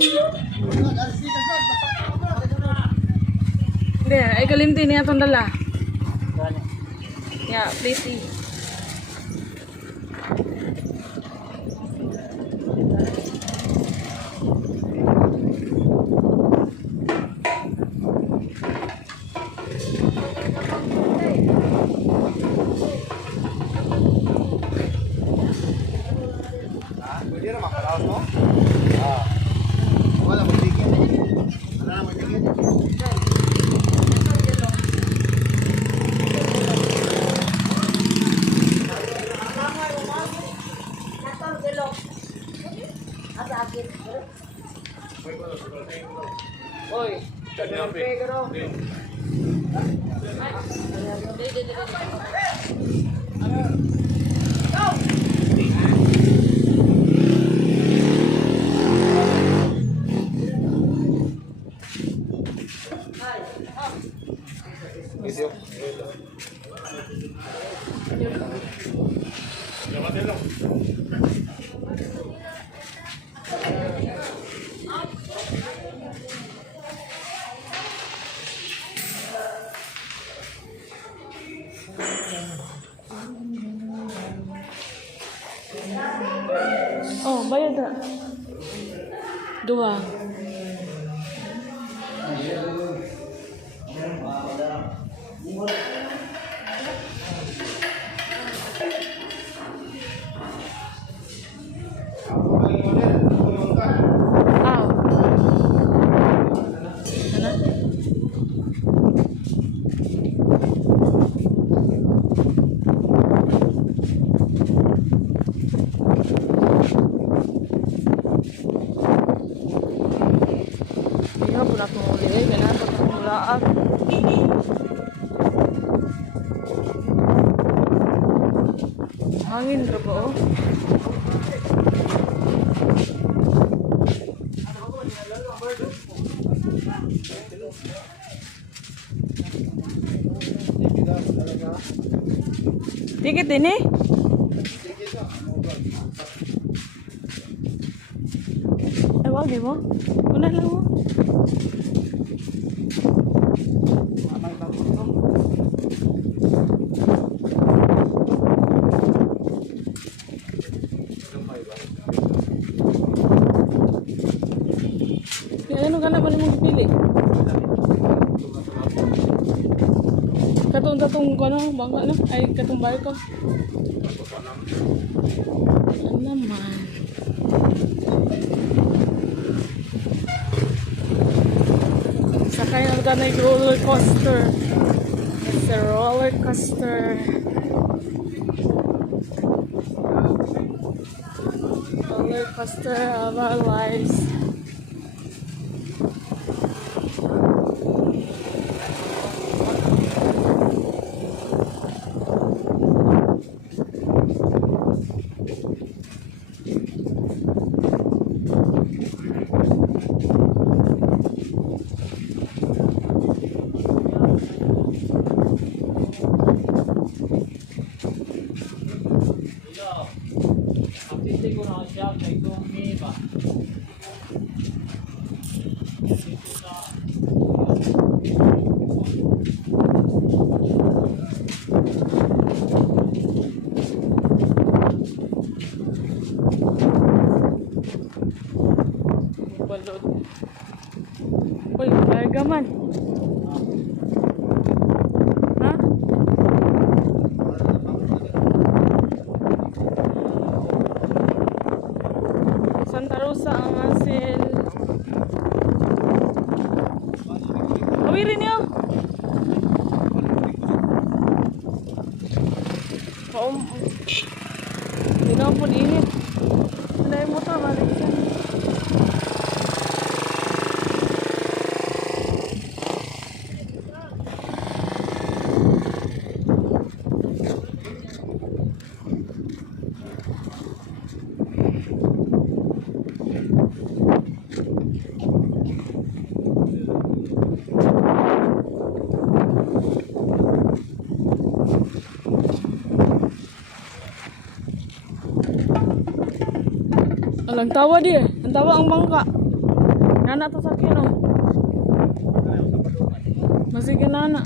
Hindi, ay kalimti niya itong dala. Yeah, pretty. Pwede na makalaos mo? Wala mo tigil. Wala na mo tigil. Oy, Video. oh, bayad na. Dua. Ah. Ano? Iya, pula pemulih, kenapa permulaan? Hangin berapa? Oh? Tiket ini? Wag mo? Una lang mo. Kaya ano ka na pala mong pipili? Katong ano, bangka no? Ay, katong barko. Ano naman? Sakay na tayo ng roller coaster. It's a roller coaster. Roller coaster of our lives. Balot. Uy, larga man. Ha? Santa Rosa ang asil. Awirin niyo. Hindi na po init. Wala yung motor, balik siya. Alang tawa dia, ang tawa ang bangka. Nana to sa kino. Masige nana.